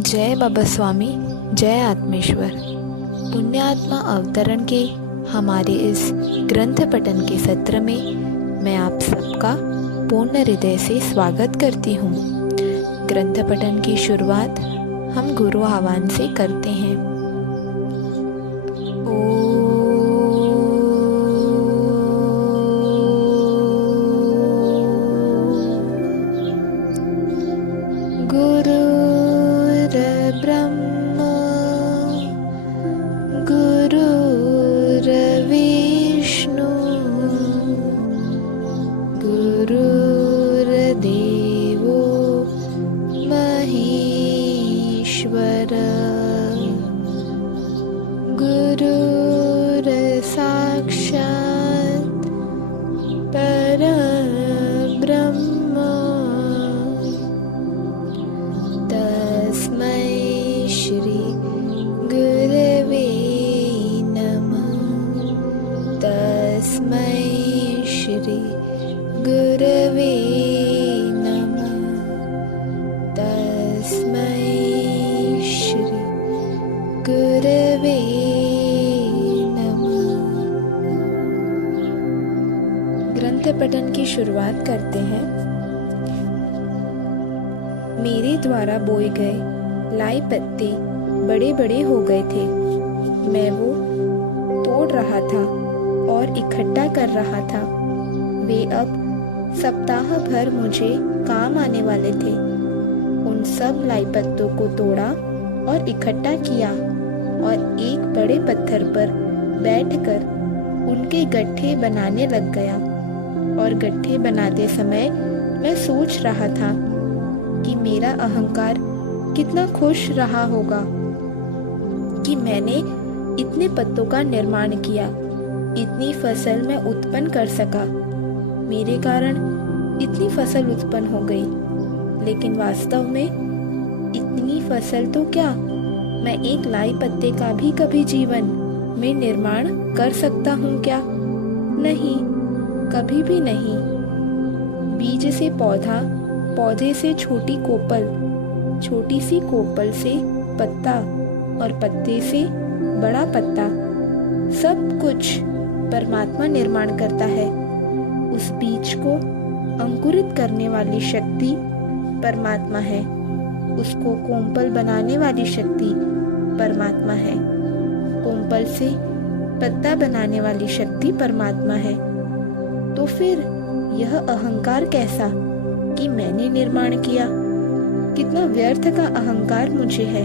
जय बाबा स्वामी, जय आत्मेश्वर। पुण्यात्मा अवतरण के हमारे इस ग्रंथ पठन के सत्र में मैं आप सबका पूर्ण हृदय से स्वागत करती हूँ। ग्रंथ पठन की शुरुआत हम गुरु आह्वान से करते हैं। गुरुर्ब्रह्मा गुरुर्विष्णु गुरुर्देवो महेश्वर गुरुर्साक्षात् परब्रह्म तस्मै श्री गुरवे नमः। तस्मै श्री गुरवे नमः। तस्मै श्री गुरवे नमः। ग्रंथ पठन की शुरुआत करते हैं। मेरे द्वारा बोए गए लाई पत्ते बड़े बड़े हो गए थे। मैं वो तोड़ रहा था और इकट्ठा कर रहा था। वे अब सप्ताह भर मुझे काम आने वाले थे। उन सब लाई पत्तों को तोड़ा और इकट्ठा किया और एक बड़े पत्थर पर बैठकर उनके गट्ठे बनाने लग गया। और गट्ठे बनाते समय मैं सोच रहा था कि मेरा अहंकार कितना खुश रहा होगा कि मैंने इतने पत्तों का निर्माण किया, इतनी फसल मैं उत्पन्न कर सका। मेरे कारण इतनी फसल उत्पन्न हो गई, लेकिन वास्तव में इतनी फसल तो क्या, मैं एक लाई पत्ते का भी कभी जीवन में निर्माण कर सकता हूँ क्या? नहीं, कभी भी नहीं। बीज से पौधा, पौधे से छोटी कोपल, छोटी सी कोपल से पत्ता और पत्ते से बड़ा पत्ता, सब कुछ परमात्मा निर्माण करता है। उस बीज को अंकुरित करने वाली शक्ति परमात्मा है। उसको कोमल बनाने वाली शक्ति परमात्मा है। कोमल से पत्ता बनाने वाली शक्ति परमात्मा है। तो फिर यह अहंकार कैसा कि मैंने निर्माण किया? कितना व्यर्थ का अहंकार मुझे है।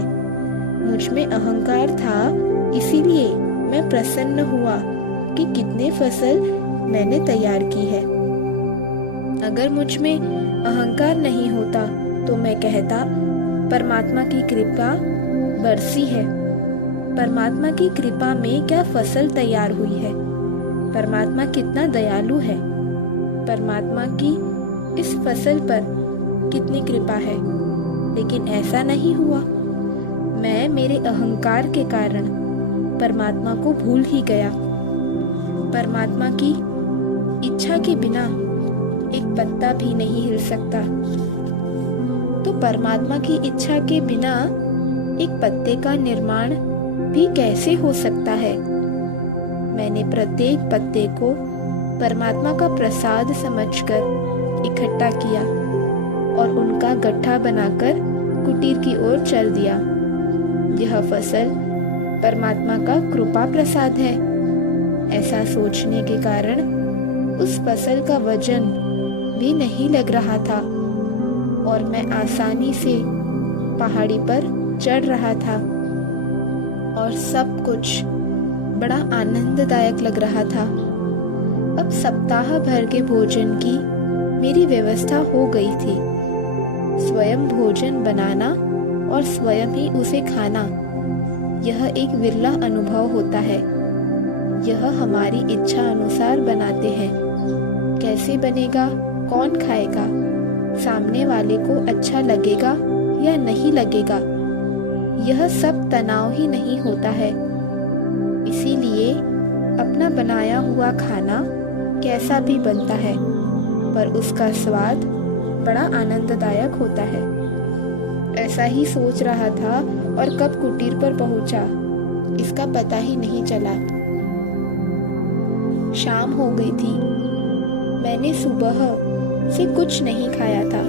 मुझ में अहंकार था, इसीलिए मैं प्रसन्न हुआ कि कितने फसल मैंने तैयार की है। अगर मुझ में अहंकार नहीं होता तो मैं कहता परमात्मा की कृपा बरसी है। परमात्मा की कृपा में क्या फसल तैयार हुई है। परमात्मा कितना दयालु है। परमात्मा की इस फसल पर कितनी कृपा है। लेकिन ऐसा नहीं हुआ। मैं मेरे अहंकार के कारण परमात्मा को भूल ही गया। परमात्मा की इच्छा के बिना एक पत्ता भी नहीं हिल सकता। तो परमात्मा की इच्छा के बिना एक पत्ते का निर्माण भी कैसे हो सकता है? मैंने प्रत्येक पत्ते को परमात्मा का प्रसाद समझकर इकट्ठा किया और उनका गट्ठा बनाकर कुटीर की ओर चल दिया। यह फसल परमात्मा का कृपा प्रसाद है। ऐसा सोचने के कारण उस फसल का वजन भी नहीं लग रहा था और मैं आसानी से पहाड़ी पर चढ़ रहा था और सब कुछ बड़ा आनंददायक लग रहा था। अब सप्ताह भर के भोजन की मेरी व्यवस्था हो गई थी। स्वयं भोजन बनाना और स्वयं ही उसे खाना, यह एक विरला अनुभव होता है। यह हमारी इच्छा अनुसार बनाते हैं। कैसे बनेगा, कौन खाएगा, सामने वाले को अच्छा लगेगा या नहीं लगेगा, यह सब तनाव ही नहीं होता है। इसीलिए अपना बनाया हुआ खाना कैसा भी बनता है, पर उसका स्वाद बड़ा आनंददायक होता है। ऐसा ही सोच रहा था और कब कुटीर पर पहुंचा इसका पता ही नहीं चला। शाम हो गई थी। मैंने सुबह से कुछ नहीं खाया था।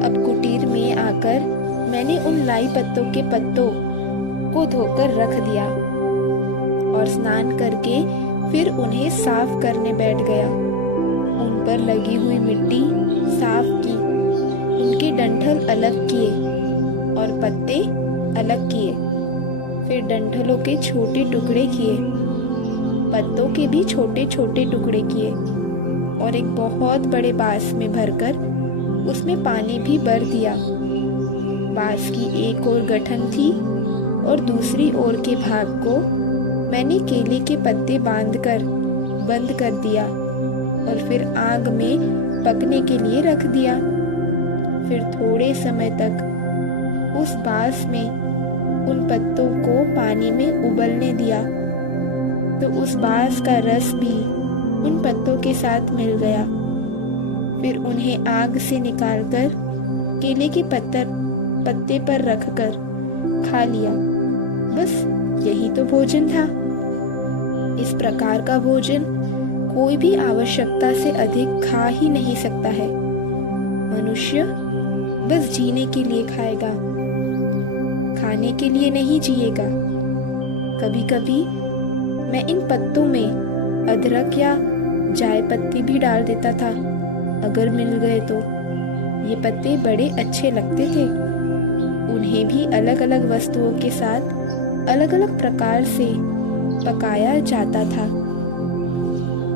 अब कुटीर में आकर मैंने उन लाई पत्तों के पत्तों को धोकर रख दिया और स्नान करके फिर उन्हें साफ करने बैठ गया। उन पर लगी हुई मिट्टी साफ की, उनके डंठल अलग किए और पत्ते अलग किए, फिर डंठलों के छोटे टुकड़े किए, पत्तों के भी छोटे छोटे टुकड़े किए और एक बहुत बड़े बांस में भरकर उसमें पानी भी भर दिया। बांस की एक ओर गठन थी और दूसरी ओर के भाग को मैंने केले के पत्ते बांधकर बंद कर दिया और फिर आग में पकने के लिए रख दिया। फिर थोड़े समय तक उस बांस में उन पत्तों को पानी में उबलने दिया तो उस बांस का रस भी उन पत्तों के साथ मिल गया। फिर उन्हें आग से निकालकर केले के पत्ते पर रखकर खा लिया। बस यही तो भोजन था। इस प्रकार का भोजन कोई भी आवश्यकता से अधिक खा ही नहीं सकता है। मनुष्य बस जीने के लिए खाएगा, खाने के लिए नहीं जिएगा। कभी कभी मैं इन पत्तों में अदरक या जाय पत्ती भी डाल देता था, अगर मिल गए तो। ये पत्ते बड़े अच्छे लगते थे। उन्हें भी अलग अलग वस्तुओं के साथ अलग अलग प्रकार से पकाया जाता था।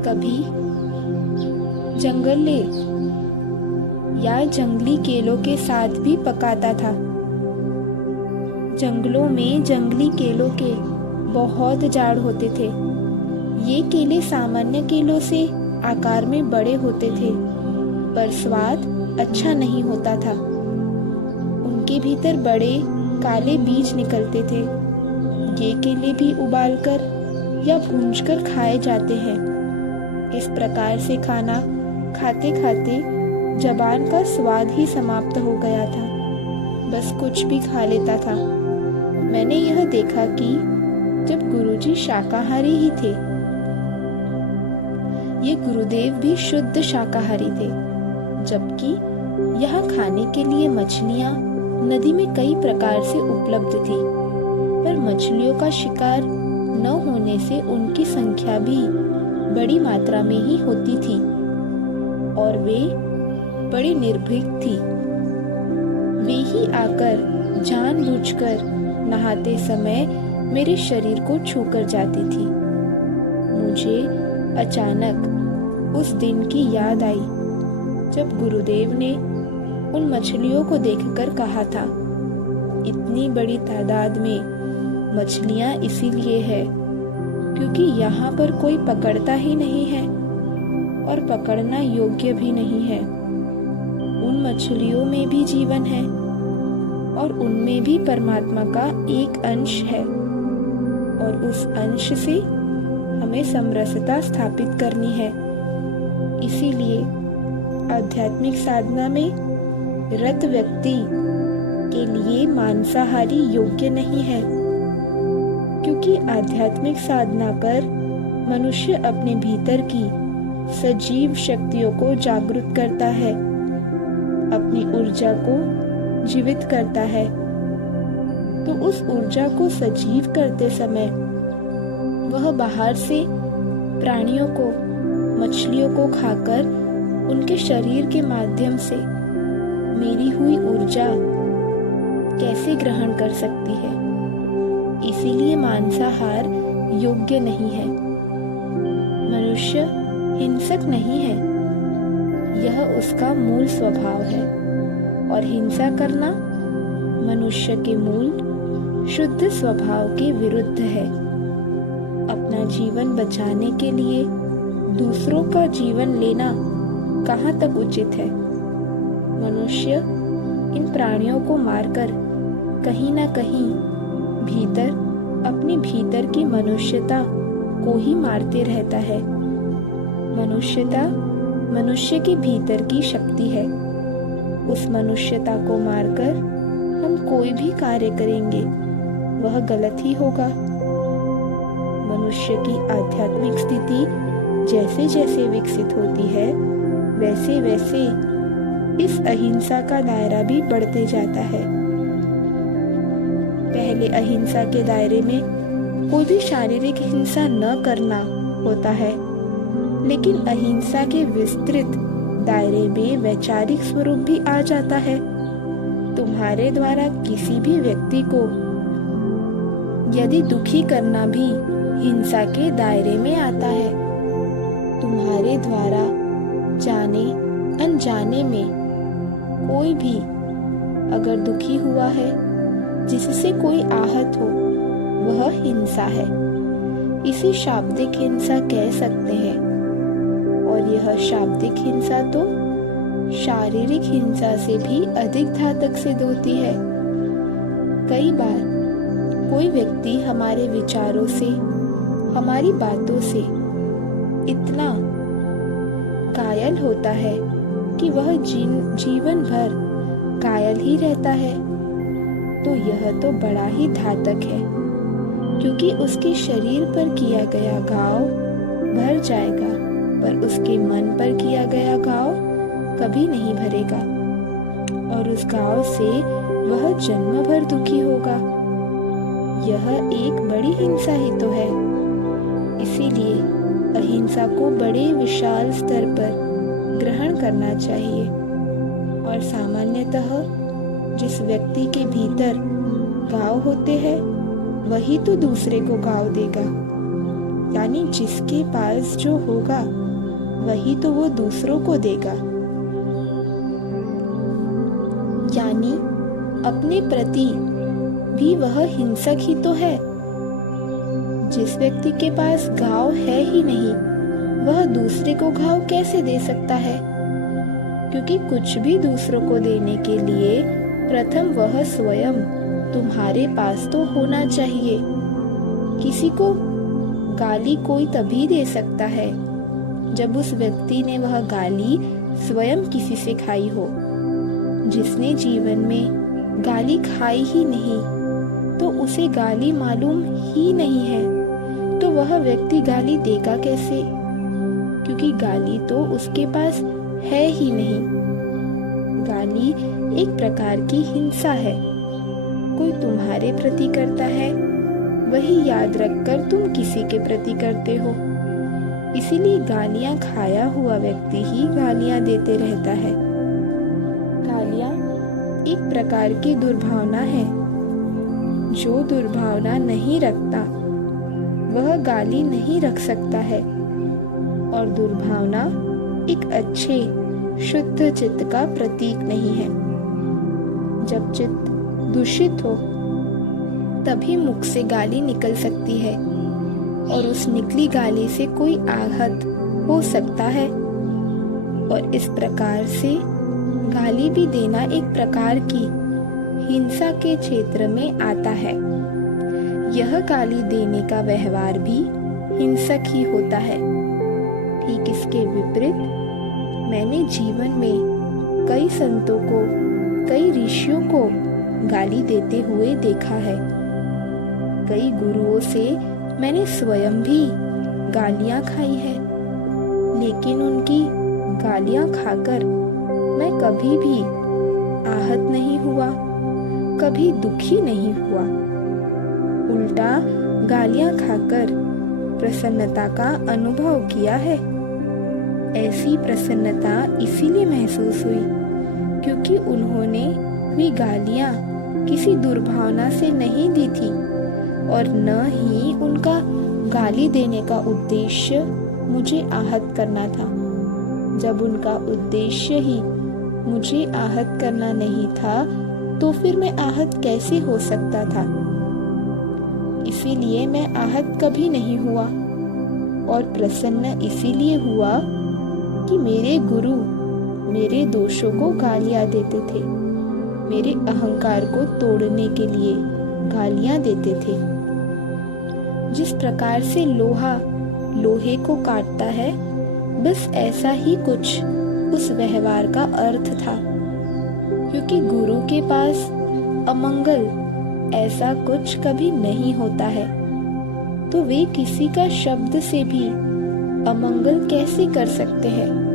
कभी जंगले या जंगली केलों के साथ भी पकाता था। जंगलों में जंगली केलों के बहुत झाड़ होते थे। ये केले सामान्य केलों से आकार में बड़े होते थे, पर स्वाद अच्छा नहीं होता था। उनके भीतर बड़े काले बीज निकलते थे। ये केले भी उबालकर या भूंजकर खाए जाते हैं। इस प्रकार से खाना खाते खाते जबान का स्वाद ही समाप्त हो गया था। बस कुछ भी खा लेता था। मैंने यह देखा कि जब गुरुजी शाकाहारी ही थे, ये गुरुदेव भी शुद्ध शाकाहारी थे, जबकि यहाँ खाने के लिए मछलियाँ नदी में कई प्रकार से उपलब्ध थी, पर मछलियों का शिकार न होने से उनकी संख्या भी बड़ी मात्रा में ही होती थी और वे बड़ी निर्भीक थी। वे ही आकर जानबूझकर नहाते समय मेरे शरीर को छूकर जाती थी। मुझे अचानक उस दिन की याद आई जब गुरुदेव ने उन मछलियों को देखकर कहा था, इतनी बड़ी तादाद में मछलियाँ इसीलिए है क्योंकि यहाँ पर कोई पकड़ता ही नहीं है और पकड़ना योग्य भी नहीं है। उन मछलियों में भी जीवन है और उनमें भी परमात्मा का एक अंश है और उस अंश से हमें समरसता स्थापित करनी है। इसीलिए आध्यात्मिक साधना में रत व्यक्ति के लिए मांसाहारी योग्य नहीं है, क्योंकि आध्यात्मिक साधना कर मनुष्य अपने भीतर की सजीव शक्तियों को जागृत करता है, अपनी ऊर्जा को जीवित करता है। तो उस ऊर्जा को सजीव करते समय वह बाहर से प्राणियों को, मछलियों को खाकर उनके शरीर के माध्यम से मिली हुई ऊर्जा कैसे ग्रहण कर सकती है। इसीलिए मांसाहार योग्य नहीं है। मनुष्य हिंसक नहीं है, यह उसका मूल स्वभाव है और हिंसा करना मनुष्य के मूल शुद्ध स्वभाव के विरुद्ध है। अपना जीवन बचाने के लिए दूसरों का जीवन लेना कहाँ तक उचित है। मनुष्य इन प्राणियों को मारकर कहीं ना कहीं भीतर अपने भीतर की मनुष्यता को ही मारते रहता है। मनुष्यता मनुष्य के भीतर की शक्ति है। उस मनुष्यता को मारकर हम कोई भी कार्य करेंगे वह गलत ही होगा। मनुष्य की आध्यात्मिक स्थिति जैसे जैसे विकसित होती है वैसे वैसे इस अहिंसा का दायरा भी बढ़ते जाता है। पहले अहिंसा के दायरे में कोई भी शारीरिक हिंसा न करना होता है, लेकिन अहिंसा के विस्तृत दायरे में वैचारिक स्वरूप भी आ जाता है। तुम्हारे द्वारा किसी भी व्यक्ति को यदि दुखी करना भी हिंसा के दायरे में आता है। तुम्हारे द्वारा जाने अनजाने में कोई भी अगर दुखी हुआ है, जिससे कोई आहत हो, वह हिंसा है। इसे शाब्दिक हिंसा कह सकते हैं, और यह शाब्दिक हिंसा तो शारीरिक हिंसा से भी अधिक घातक सिद्ध होती है। कई बार कोई व्यक्ति हमारे विचारों से, हमारी बातों से इतना कायल होता है कि वह जीवन भर कायल ही रहता है। तो यह तो बड़ा ही घातक है, क्योंकि उसके शरीर पर किया गया घाव भर जाएगा, पर उसके मन पर किया गया घाव कभी नहीं भरेगा, और उस घाव से वह जन्म भर दुखी होगा। यह एक बड़ी हिंसा ही तो है। इसीलिए अहिंसा को बड़े विशाल स्तर पर ग्रहण करना चाहिए, और सामान्यतः जिस व्यक्ति के भीतर घाव होते हैं वही तो दूसरे को घाव देगा। यानी जिसके पास जो होगा वही तो वो दूसरों को देगा। यानी अपने प्रति भी वह हिंसक ही तो है। जिस व्यक्ति के पास घाव है ही नहीं, वह दूसरे को घाव कैसे दे सकता है? क्योंकि कुछ भी दूसरों को देने के लिए प्रथम वह स्वयं तुम्हारे पास तो होना चाहिए। किसी को गाली कोई तभी दे सकता है जब उस व्यक्ति ने वह गाली स्वयं किसी से खाई हो। जिसने जीवन में गाली खाई ही नहीं, तो उसे गाली मालूम ही नहीं है, तो वह व्यक्ति गाली देगा कैसे? क्योंकि गाली तो उसके पास है ही नहीं। गाली एक प्रकार की हिंसा है। कोई तुम्हारे प्रति करता है, वही याद रखकर तुम किसी के प्रति करते हो। इसीलिए गालियां खाया हुआ व्यक्ति ही गालियां देते रहता है। गालियां एक प्रकार की दुर्भावना है। जो दुर्भावना नहीं रखता वह गाली नहीं रख सकता है, और दुर्भावना एक अच्छे शुद्ध चित्त का प्रतीक नहीं है। जब चित्त दूषित हो तभी मुख से गाली निकल सकती है, और उस निकली गाली से कोई आहत हो सकता है। और इस प्रकार से गाली भी देना एक प्रकार की हिंसा के क्षेत्र में आता है। यह गाली देने का व्यवहार भी हिंसक ही होता है। ठीक इसके विपरीत मैंने जीवन में कई संतों को, कई ऋषियों को गाली देते हुए देखा है। कई गुरुओं से मैंने स्वयं भी गालियां खाई है, लेकिन उनकी गालियां खाकर मैं कभी भी आहत नहीं हुआ, कभी दुखी नहीं हुआ। उल्टा गालियां खाकर प्रसन्नता का अनुभव किया है। ऐसी प्रसन्नता इसीलिए महसूस हुई क्योंकि उन्होंने भी गालियां किसी दुर्भावना से नहीं दी थी, और न ही उनका गाली देने का उद्देश्य मुझे आहत करना था। जब उनका उद्देश्य ही मुझे आहत करना नहीं था, तो फिर मैं आहत कैसे हो सकता था? इसीलिए मैं आहत कभी नहीं हुआ, और प्रसन्न इसीलिए हुआ कि मेरे गुरु मेरे दोषों को गालियां देते थे, मेरे अहंकार को तोड़ने के लिए गालियां देते थे। जिस प्रकार से लोहा लोहे को काटता है, बस ऐसा ही कुछ उस व्यवहार का अर्थ था। क्योंकि गुरु के पास अमंगल ऐसा कुछ कभी नहीं होता है, तो वे किसी का शब्द से भी अमंगल कैसे कर सकते हैं।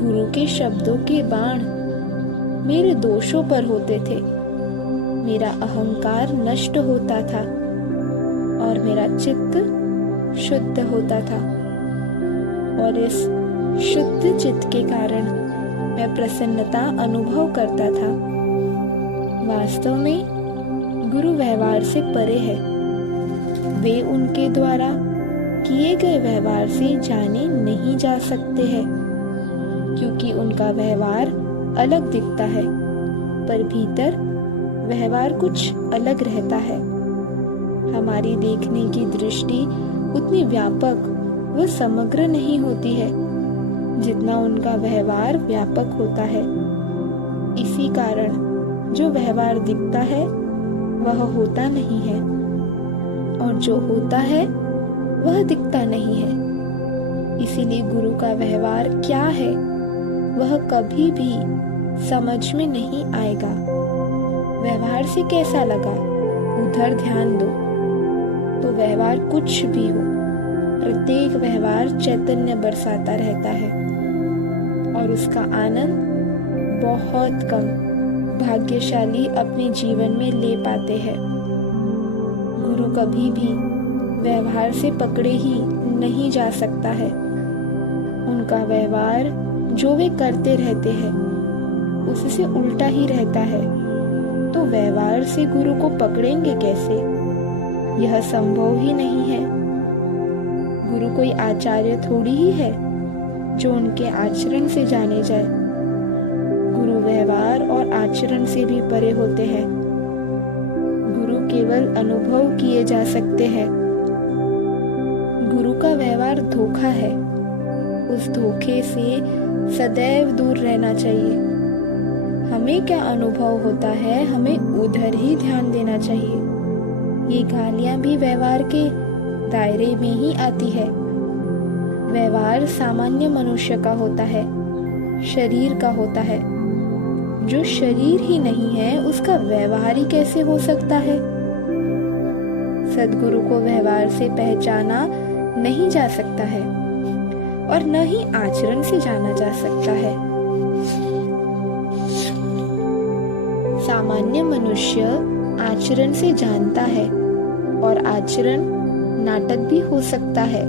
गुरु के शब्दों के बाण मेरे दोषों पर होते थे, मेरा अहंकार नष्ट होता था और मेरा चित्त शुद्ध होता था, और इस शुद्ध चित्त के कारण मैं प्रसन्नता अनुभव करता था। वास्तव में गुरु व्यवहार से परे है। वे उनके द्वारा किए गए व्यवहार से जाने नहीं जा सकते हैं, क्योंकि उनका व्यवहार अलग दिखता है, पर भीतर व्यवहार कुछ अलग रहता है। हमारी देखने की दृष्टि उतनी व्यापक व समग्र नहीं होती है जितना उनका व्यवहार व्यापक होता है। इसी कारण जो व्यवहार दिखता है वह होता नहीं है, और जो होता है वह दिखता नहीं है। इसीलिए गुरु का व्यवहार क्या है वह कभी भी समझ में नहीं आएगा। व्यवहार से कैसा लगा, उधर ध्यान दो, तो व्यवहार कुछ भी हो, प्रत्येक व्यवहार चैतन्य बरसाता रहता है, और उसका आनंद बहुत कम भाग्यशाली अपने जीवन में ले पाते हैं। गुरु कभी भी व्यवहार से पकड़े ही नहीं जा सकता है। उनका व्यवहार जो वे करते रहते हैं उससे उल्टा ही रहता है, तो व्यवहार से गुरु को पकड़ेंगे कैसे? यह संभव ही नहीं है। गुरु कोई आचार्य थोड़ी ही है जो उनके आचरण से जाने जाए। गुरु व्यवहार और आचरण से भी परे होते हैं। गुरु केवल अनुभव किए जा सकते हैं। गुरु का व्यवहार धोखा है। उस धोखे से सदैव दूर रहना चाहिए। हमें क्या अनुभव होता है, हमें उधर ही ध्यान देना चाहिए। ये गालियां भी व्यवहार के दायरे में ही आती है। व्यवहार सामान्य मनुष्य का होता है, शरीर का होता है। जो शरीर ही नहीं है उसका व्यवहार ही कैसे हो सकता है? सद्गुरु को व्यवहार से पहचाना नहीं जा सकता है, और न ही आचरण से जाना जा सकता है। सामान्य मनुष्य आचरण से जानता है, और आचरण नाटक भी हो सकता है।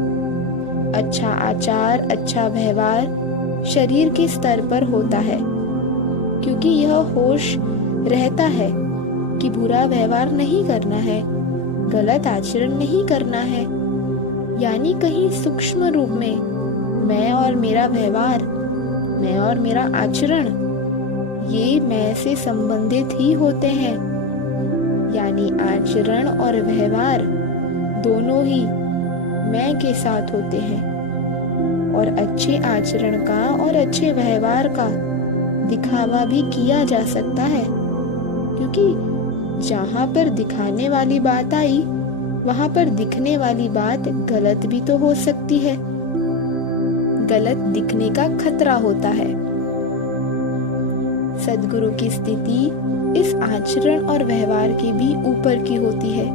अच्छा आचार, अच्छा व्यवहार शरीर के स्तर पर होता है, क्योंकि यह होश रहता है कि बुरा व्यवहार नहीं करना है, गलत आचरण नहीं करना है। यानी कहीं सूक्ष्म रूप में मैं और मेरा व्यवहार, मैं और मेरा आचरण, ये मैं से संबंधित ही होते हैं। यानी आचरण और व्यवहार दोनों ही मैं के साथ होते हैं, और अच्छे आचरण का और अच्छे व्यवहार का दिखावा भी किया जा सकता है, क्योंकि जहाँ पर दिखाने वाली बात आई वहाँ पर दिखने वाली बात गलत भी तो हो सकती है। गलत दिखने का खतरा होता है। सद्गुरु की स्थिति इस आचरण और व्यवहार के भी ऊपर की होती है,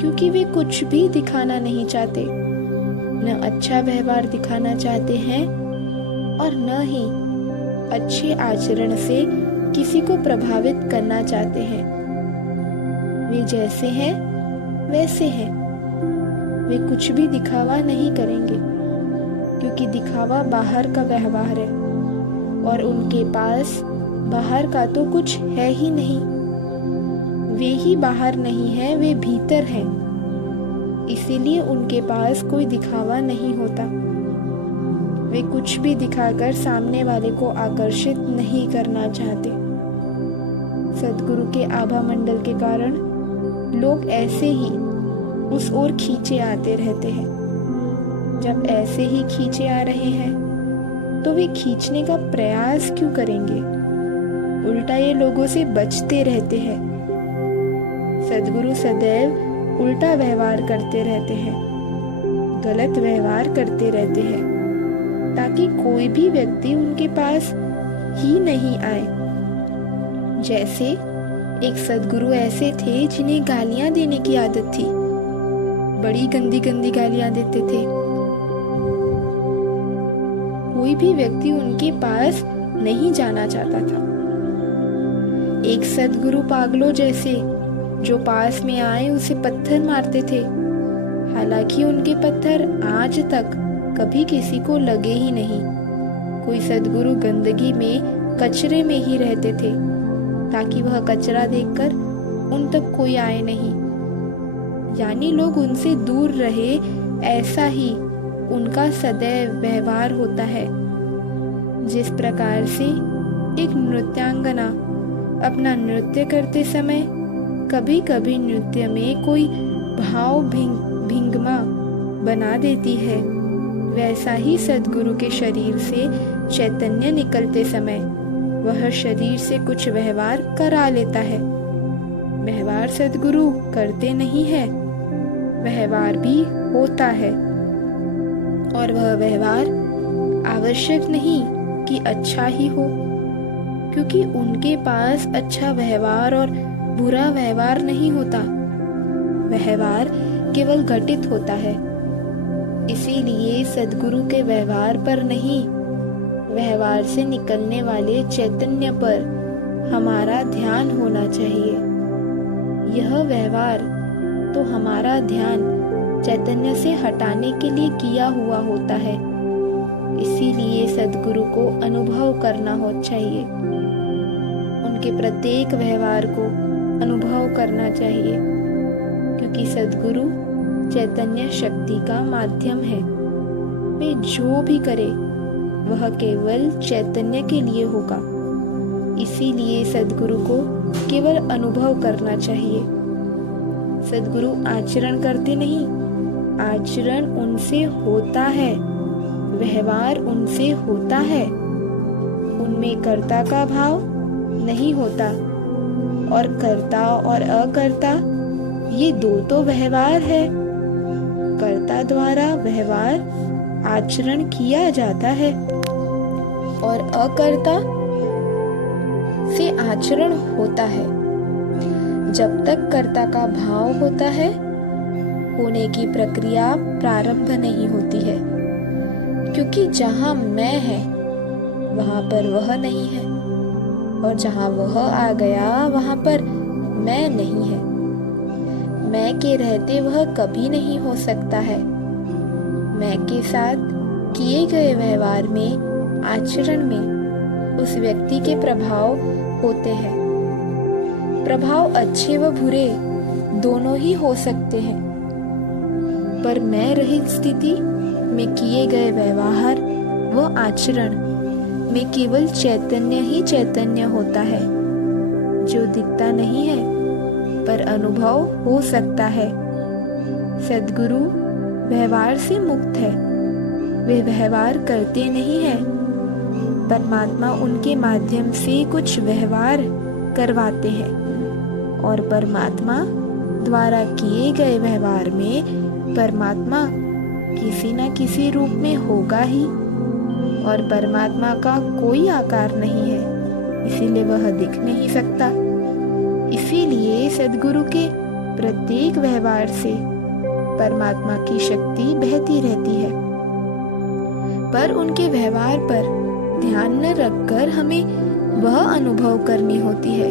क्योंकि वे कुछ भी दिखाना नहीं चाहते, न अच्छा व्यवहार दिखाना चाहते हैं और न ही अच्छे आचरण से किसी को प्रभावित करना चाहते हैं। वे जैसे हैं वैसे हैं। वे कुछ भी दिखावा नहीं करेंगे, क्योंकि दिखावा बाहर का व्यवहार है, और उनके पास बाहर का तो कुछ है ही नहीं। वे ही बाहर नहीं है, वे भीतर हैं। इसीलिए उनके पास कोई दिखावा नहीं होता। वे कुछ भी दिखाकर सामने वाले को आकर्षित नहीं करना चाहते। सद्गुरु के आभा मंडल के कारण लोग ऐसे ही उस ओर खींचे आते रहते हैं। जब ऐसे ही खींचे आ रहे हैं तो वे खींचने का प्रयास क्यों करेंगे? उल्टा ये लोगों से बचते रहते हैं। सद्गुरु सदैव उल्टा व्यवहार करते रहते हैं, गलत व्यवहार करते रहते हैं, ताकि कोई भी व्यक्ति उनके पास ही नहीं आए। जैसे एक सद्गुरु ऐसे थे जिन्हें गालियां देने की आदत थी, बड़ी गंदी गंदी गालियां देते थे। कोई भी व्यक्ति उनके पास नहीं जाना चाहता था। एक सद्गुरु पागलों जैसे, जो पास में आए उसे पत्थर मारते थे, हालांकि उनके पत्थर आज तक कभी किसी को लगे ही नहीं। कोई सद्गुरु गंदगी में, कचरे में ही रहते थे, ताकि वह कचरा देखकर उन तक कोई आए नहीं, यानी लोग उनसे दूर रहे, ऐसा ही उनका सदैव व्यवहार होता है। जिस प्रकार से एक नृत्यांगना अपना नृत्य करते समय कभी कभी नृत्य में कोई भाव भंगिमा बना देती है, वैसा ही सद्गुरु के शरीर से चैतन्य निकलते समय वह शरीर से कुछ व्यवहार करा लेता है। व्यवहार सद्गुरु करते नहीं है, व्यवहार भी होता है, और वह व्यवहार आवश्यक नहीं कि अच्छा ही हो, क्योंकि उनके पास अच्छा व्यवहार और बुरा व्यवहार नहीं होता। व्यवहार केवल घटित होता है। इसीलिए सद्गुरु के व्यवहार पर नहीं, व्यवहार से निकलने वाले चैतन्य पर हमारा ध्यान होना चाहिए। यह व्यवहार तो हमारा ध्यान चैतन्य से हटाने के लिए किया हुआ होता है। इसीलिए सद्गुरु को अनुभव करना हो चाहिए, उनके प्रत्येक व्यवहार को अनुभव करना चाहिए, क्योंकि सद्गुरु चैतन्य शक्ति का माध्यम है। वे जो भी करे वह केवल चैतन्य के लिए होगा। इसीलिए सद्गुरु को केवल अनुभव करना चाहिए। सद्गुरु आचरण करते नहीं, आचरण उनसे होता है, व्यवहार उनसे होता है। उनमें कर्ता का भाव नहीं होता, और कर्ता और अकर्ता ये दो तो व्यवहार है। कर्ता द्वारा व्यवहार आचरण किया जाता है, और अकर्ता से आचरण होता है। जब तक कर्ता का भाव होता है, होने की प्रक्रिया प्रारंभ नहीं होती है, क्योंकि जहाँ मैं है वहाँ पर वह नहीं है, और जहाँ वह आ गया वहाँ पर मैं नहीं है। मैं के रहते वह कभी नहीं हो सकता है। मैं के साथ किए गए व्यवहार में, आचरण में उस व्यक्ति के प्रभाव होते हैं। प्रभाव अच्छे व बुरे दोनों ही हो सकते हैं, पर मैं रहित स्थिति में किए गए व्यवहार व आचरण में केवल चैतन्य ही चैतन्य होता है, जो दिखता नहीं है पर अनुभव हो सकता है। सद्गुरु व्यवहार से मुक्त है, वे व्यवहार करते नहीं हैं। परमात्मा उनके माध्यम से कुछ व्यवहार करवाते हैं, और परमात्मा द्वारा किए गए व्यवहार में परमात्मा किसी न किसी रूप में होगा ही, और परमात्मा का कोई आकार नहीं है, इसीलिए वह दिख नहीं सकता। इसीलिए सद्गुरु के प्रत्येक व्यवहार से परमात्मा की शक्ति बहती रहती है, पर उनके व्यवहार पर ध्यान न रखकर हमें वह अनुभव करनी होती है।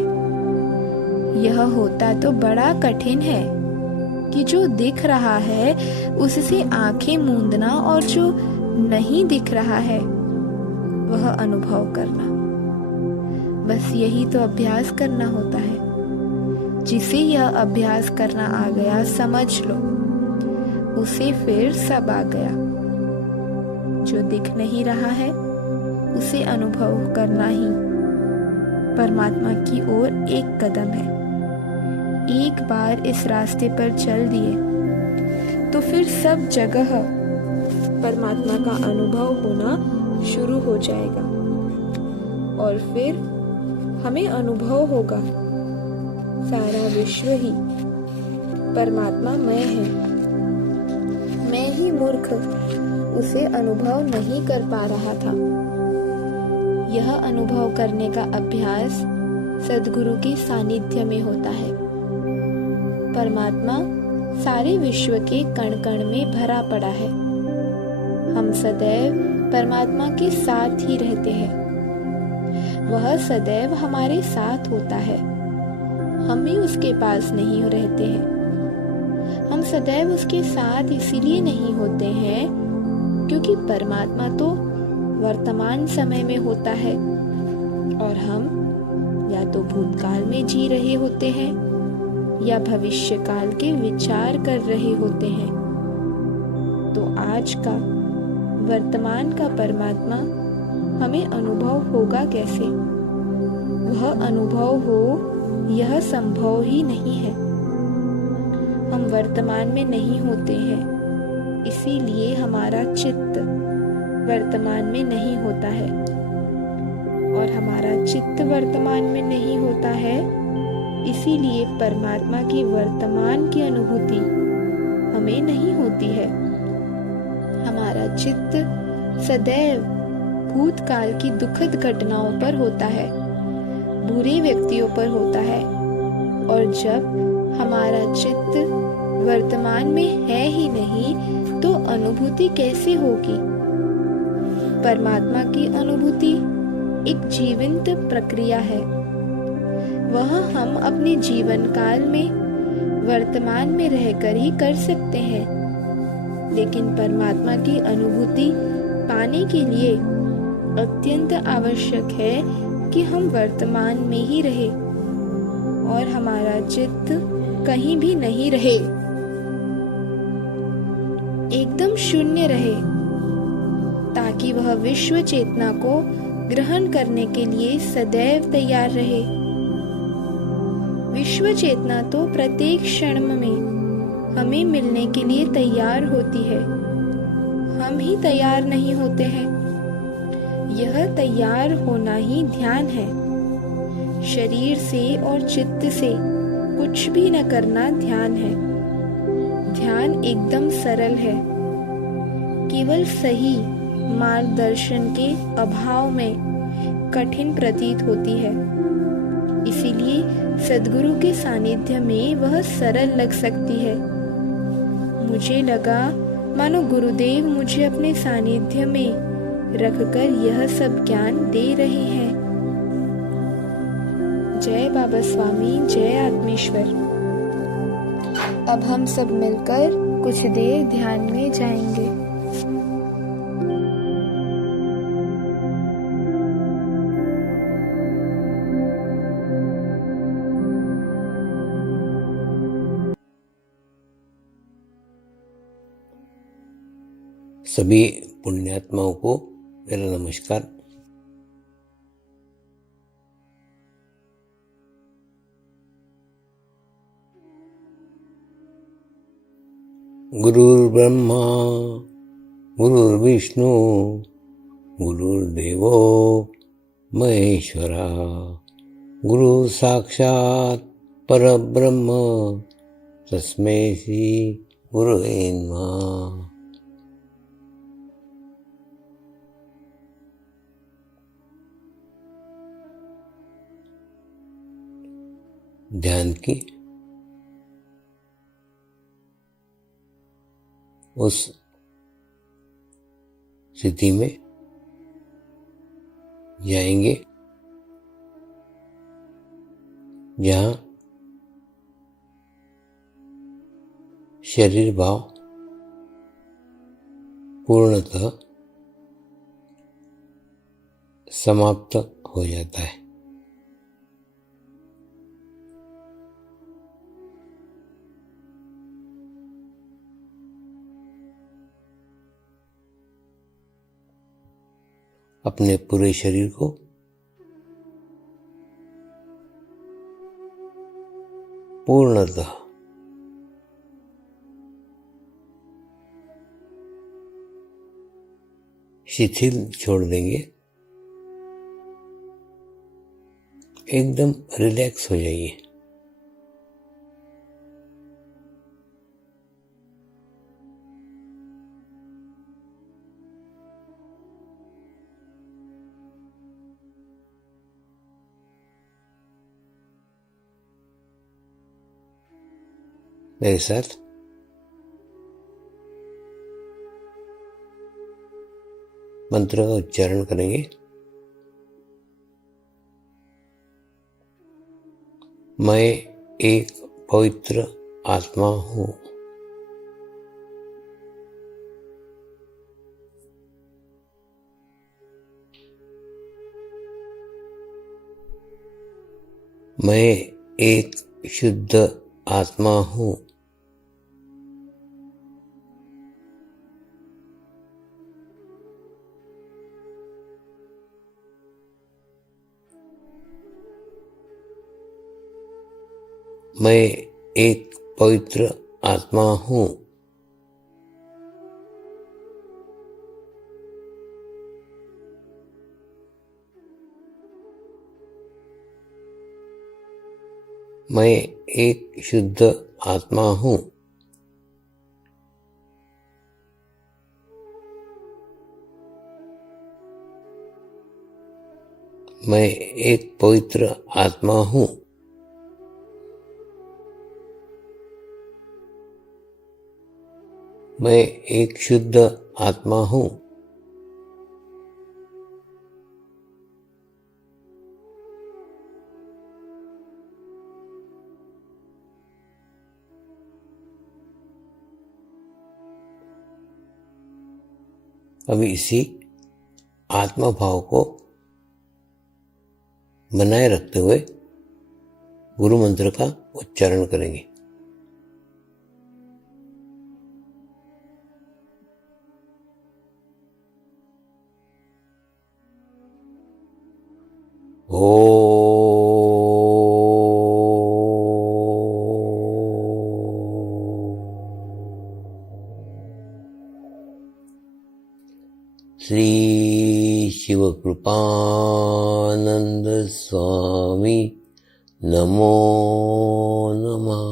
यह होता तो बड़ा कठिन है कि जो दिख रहा है उससे आंखें मूंदना, और जो नहीं दिख रहा है वह अनुभव करना। बस यही तो अभ्यास करना होता है। जिसे यह अभ्यास करना आ गया, समझ लो उसे फिर सब आ गया। जो दिख नहीं रहा है उसे अनुभव करना ही परमात्मा की ओर एक कदम है। एक बार इस रास्ते पर चल दिए तो फिर सब जगह परमात्मा का अनुभव होना शुरू हो जाएगा, और फिर हमें अनुभव होगा सारा विश्व ही परमात्मा मैं है। मैं ही मूर्ख उसे अनुभव नहीं कर पा रहा था। यह अनुभव करने का अभ्यास सद्गुरु के सानिध्य में होता है। परमात्मा सारे विश्व के कण कण में भरा पड़ा है। हम सदैव परमात्मा के साथ ही रहते हैं। वह सदैव हमारे साथ होता है। हम ही उसके पास नहीं रहते हैं। हम सदैव उसके साथ इसीलिए नहीं होते हैं क्योंकि परमात्मा तो वर्तमान समय में होता है और हम या तो भूतकाल में जी रहे होते हैं या भविष्य काल के विचार कर रहे होते हैं। तो आज का वर्तमान का परमात्मा हमें अनुभव होगा कैसे? वह अनुभव हो यह संभव ही नहीं है। हम वर्तमान में नहीं होते हैं, इसीलिए हमारा चित्त वर्तमान में नहीं होता है। और हमारा चित्त वर्तमान में नहीं होता है, इसीलिए परमात्मा की वर्तमान की अनुभूति हमें नहीं होती है। हमारा चित्त सदैव भूतकाल की दुखद घटनाओं पर होता है, बुरे व्यक्तियों पर होता है। और जब हमारा चित्त वर्तमान में है ही नहीं तो अनुभूति कैसे होगी? परमात्मा की अनुभूति एक जीवंत प्रक्रिया है। वह हम अपने जीवन काल में वर्तमान में रहकर ही कर सकते हैं, लेकिन परमात्मा की अनुभूति पाने के लिए अत्यंत आवश्यक है कि हम वर्तमान में ही रहे और हमारा चित्त कहीं भी नहीं रहे, एकदम शून्य रहे, ताकि वह विश्व चेतना को ग्रहण करने के लिए सदैव तैयार रहे। विश्व चेतना तो प्रत्येक क्षण में हमें मिलने के लिए तैयार होती है। हम ही तैयार नहीं होते हैं। यह तैयार होना ही ध्यान है। शरीर से और चित्त से कुछ भी न करना ध्यान है। ध्यान एकदम सरल है। केवल सही मार्गदर्शन के अभाव में कठिन प्रतीत होती है। इसीलिए सद्गुरु के सानिध्य में वह सरल लग सकती है। मुझे लगा मानो गुरुदेव मुझे अपने सानिध्य में रखकर यह सब ज्ञान दे रहे हैं। जय बाबा स्वामी, जय आत्मेश्वर। अब हम सब मिलकर कुछ देर ध्यान में जाएंगे। सभी पुण्यात्माओं को मेरा नमस्कार। गुरुर्ब्रह्मा गुरुर्विष्णु गुरुर्देवो महेश्वरा, गुरु साक्षात् परब्रह्म तस्मै श्री गुरुवे नमः। ध्यान की उस स्थिति में जाएंगे जहाँ शरीर भाव पूर्णतः समाप्त हो जाता है। अपने पूरे शरीर को पूर्णतः शिथिल छोड़ देंगे, एकदम रिलैक्स हो जाइए। मेरे साथ मंत्र का उच्चारण करेंगे। मैं एक पवित्र आत्मा हूँ। मैं एक शुद्ध आत्मा हूँ। मैं एक पवित्र आत्मा हूँ। मैं एक शुद्ध आत्मा हूँ। मैं एक पवित्र आत्मा हूँ। मैं एक शुद्ध आत्मा हूँ। अभी इसी आत्मा भाव को बनाए रखते हुए गुरु मंत्र का उच्चारण करेंगे। श्री शिवकृपानंद स्वामी नमो नमः।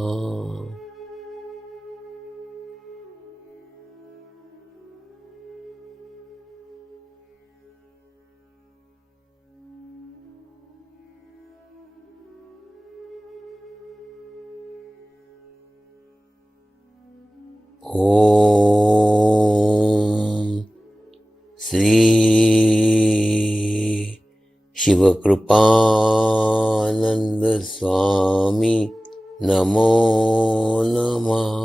ओम श्री शिवकृपानंद स्वामी नमो नमः।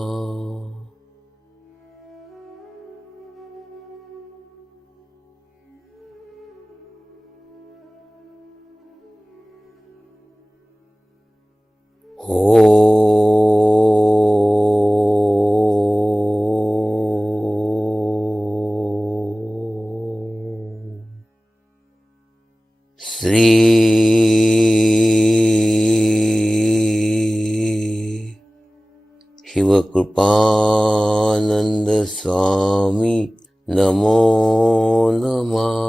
श्री शिवकृपानंद स्वामी नमो नमः।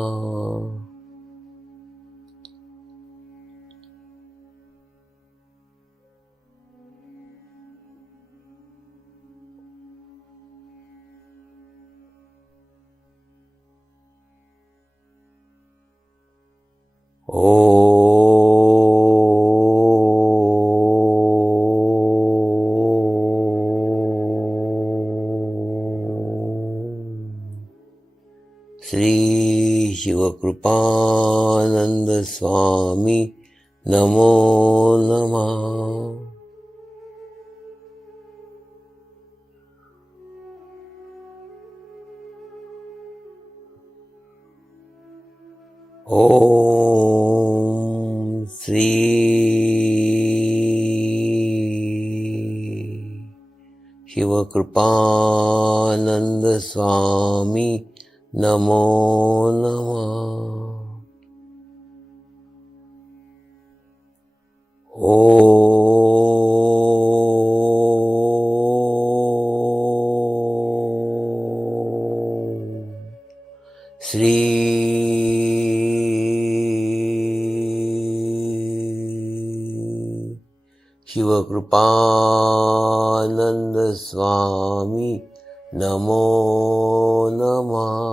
श्री शिवकृपानंद स्वामी नमो नमः। ओम श्री शिवकृपानंद स्वामी नमो नमः। श्री शिवकृपानंद स्वामी नमो नमः।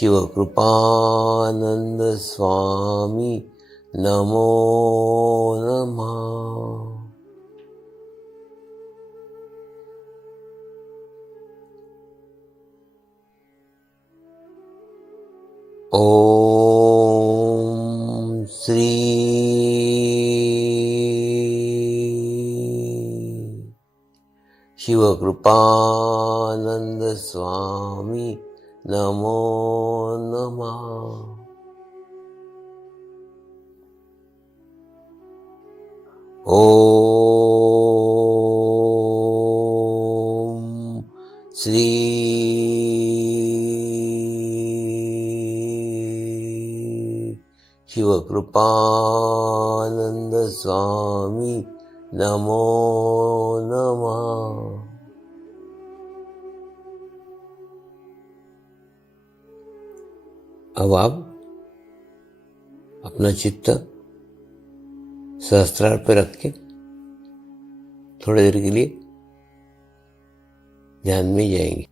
शिवकृपानंद स्वामी नमो नमः। ओम श्री शिवकृपानंद स्वामी नमो नमः। ओम श्री शिवकृपानंद स्वामी नमो नमः। अब आप अपना चित्त सहस्त्रार पर रख के थोड़ी देर के लिए ध्यान में जाएंगे।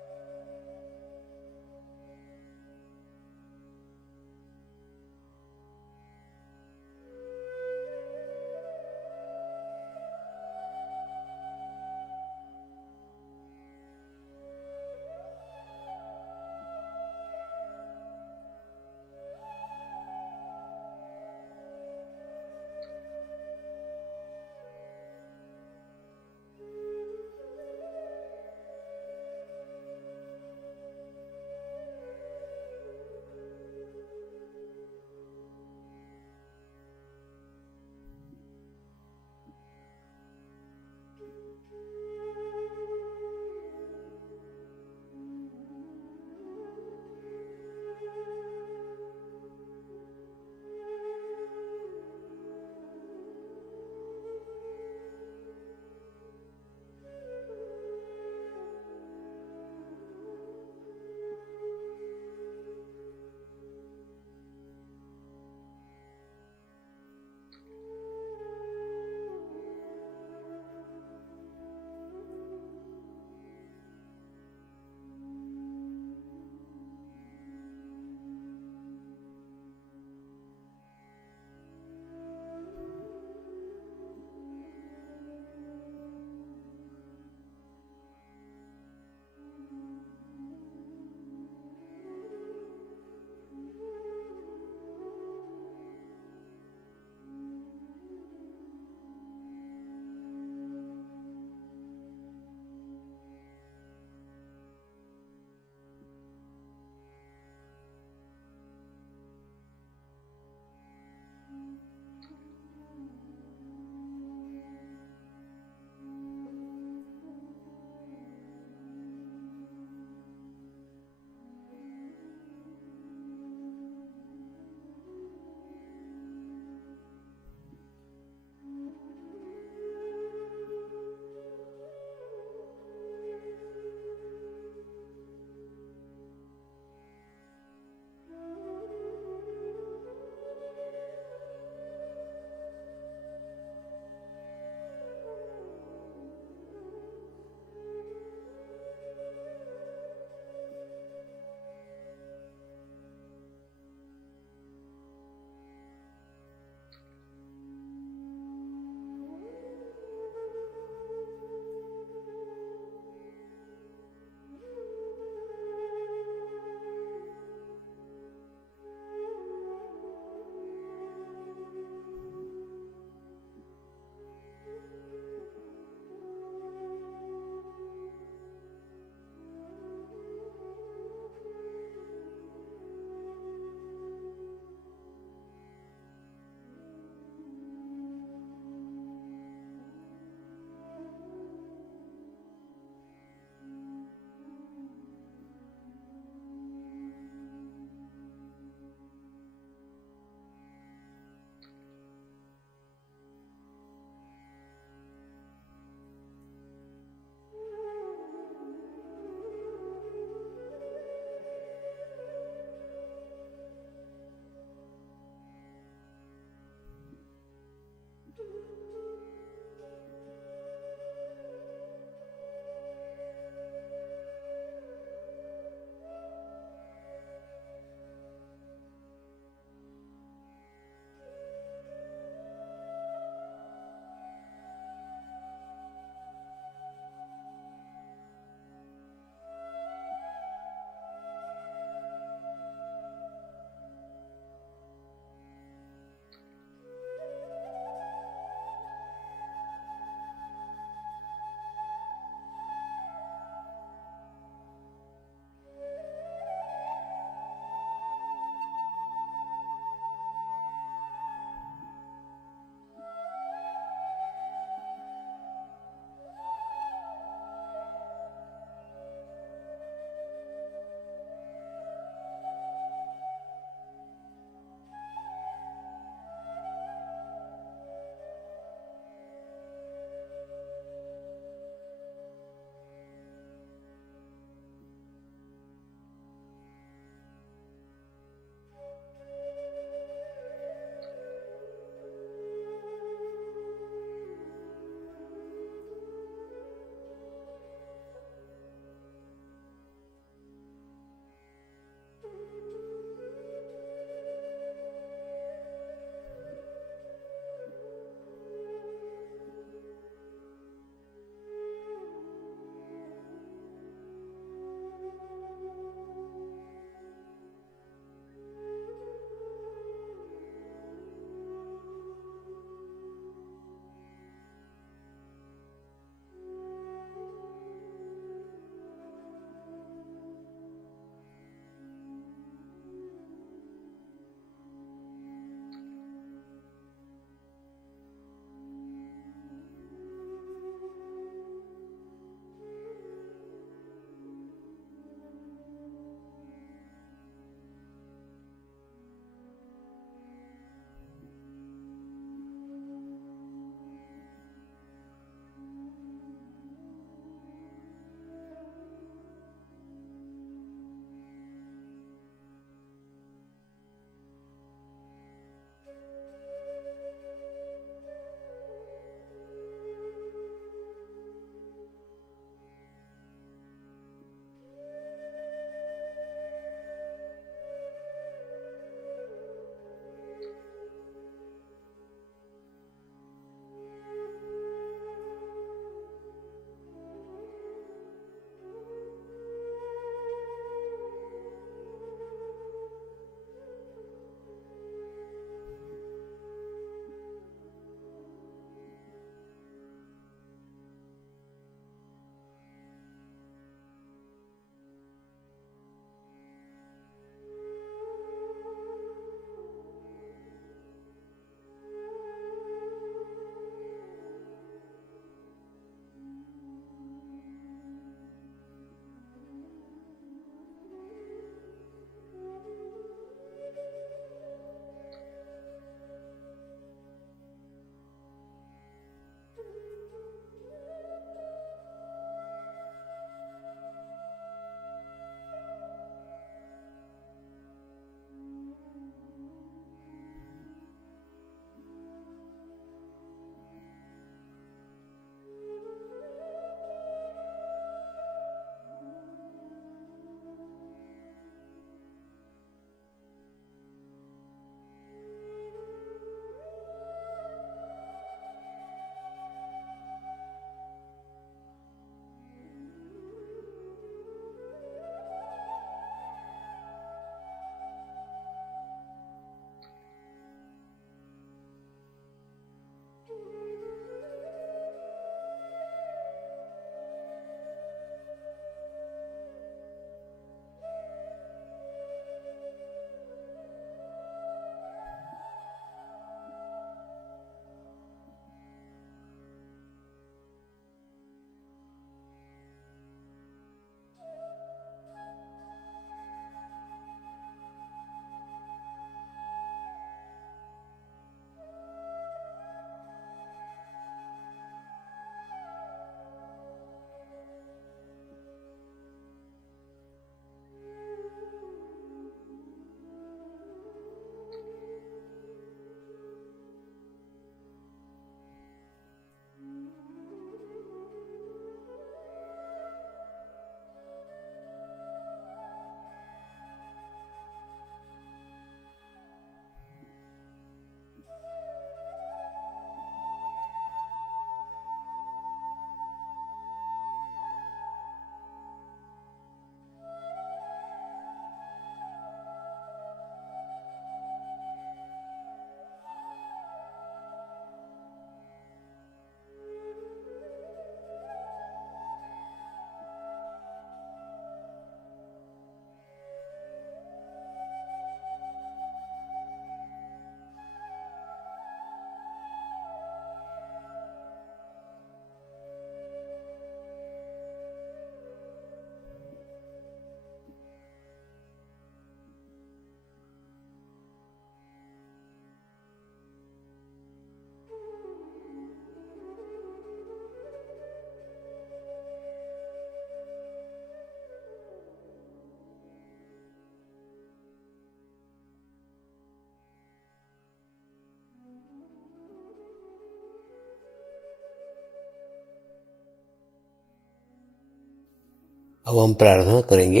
अब हम प्रार्थना करेंगे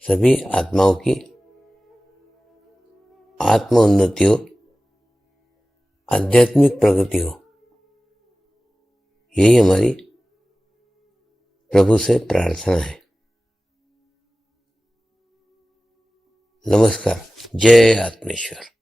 सभी आत्माओं की आत्म उन्नति हो, आध्यात्मिक प्रगति हो। यही हमारी प्रभु से प्रार्थना है। नमस्कार। जय आत्मेश्वर।